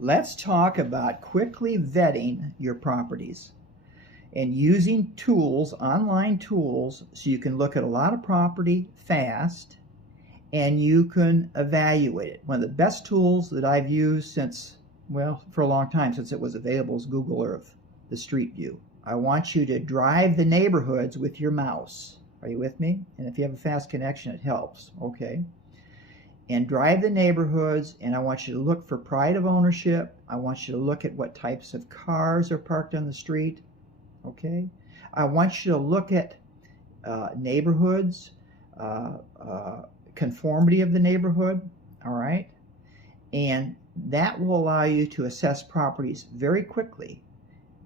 Let's talk about quickly vetting your properties and using tools, online tools, so you can look at a lot of property fast and you can evaluate it. One of the best tools that I've used since, well, for a long time, since it was available, is Google Earth, the Street View. I want you to drive the neighborhoods with your mouse. Are you with me? And if you have a fast connection, it helps. Okay. And drive the neighborhoods, and I want you to look for pride of ownership. I want you to look at what types of cars are parked on the street. Okay. I want you to look at neighborhoods, conformity of the neighborhood. All right. And that will allow you to assess properties very quickly.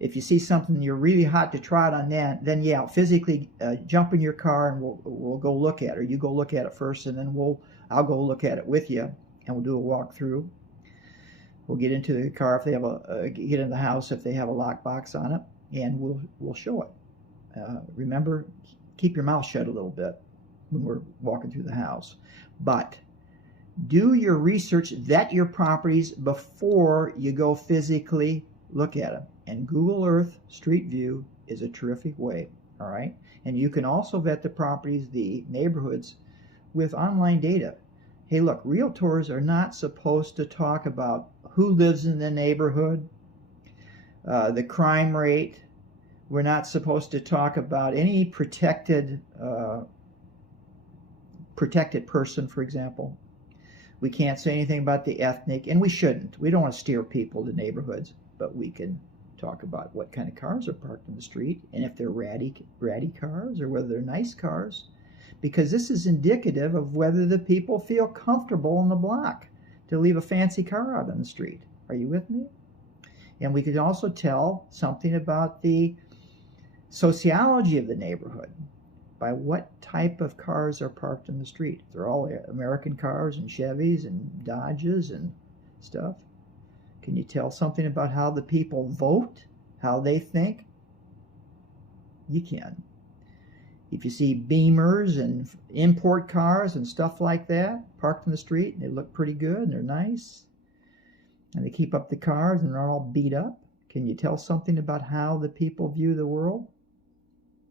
If you see something you're really hot to trot on, then yeah, physically jump in your car and we'll go look at it. Or you go look at it first, and then I'll go look at it with you, and we'll do a walkthrough. We'll get into the car if they have get in the house if they have a lockbox on it, and we'll show it. Remember, keep your mouth shut a little bit when we're walking through the house. But do your research, vet your properties before you go physically look at them. And Google Earth Street View is a terrific way, all right? And you can also vet the properties, the neighborhoods, with online data. Hey, look, realtors are not supposed to talk about who lives in the neighborhood, the crime rate. We're not supposed to talk about any protected person, for example. We can't say anything about the ethnic, and we shouldn't. We don't want to steer people to neighborhoods, but we can talk about what kind of cars are parked in the street, and if they're ratty cars or whether they're nice cars, because this is indicative of whether the people feel comfortable on the block to leave a fancy car out on the street. Are you with me? And we could also tell something about the sociology of the neighborhood by what type of cars are parked in the street. They're all American cars and Chevys and Dodges and stuff. Can you tell something about how the people vote, how they think? You can. If you see Beamers and import cars and stuff like that parked in the street, and they look pretty good and they're nice, and they keep up the cars and they're all beat up, can you tell something about how the people view the world?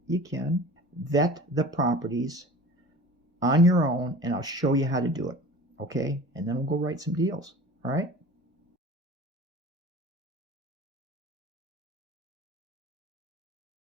You can. Vet the properties on your own, and I'll show you how to do it. Okay? And then we'll go write some deals. All right?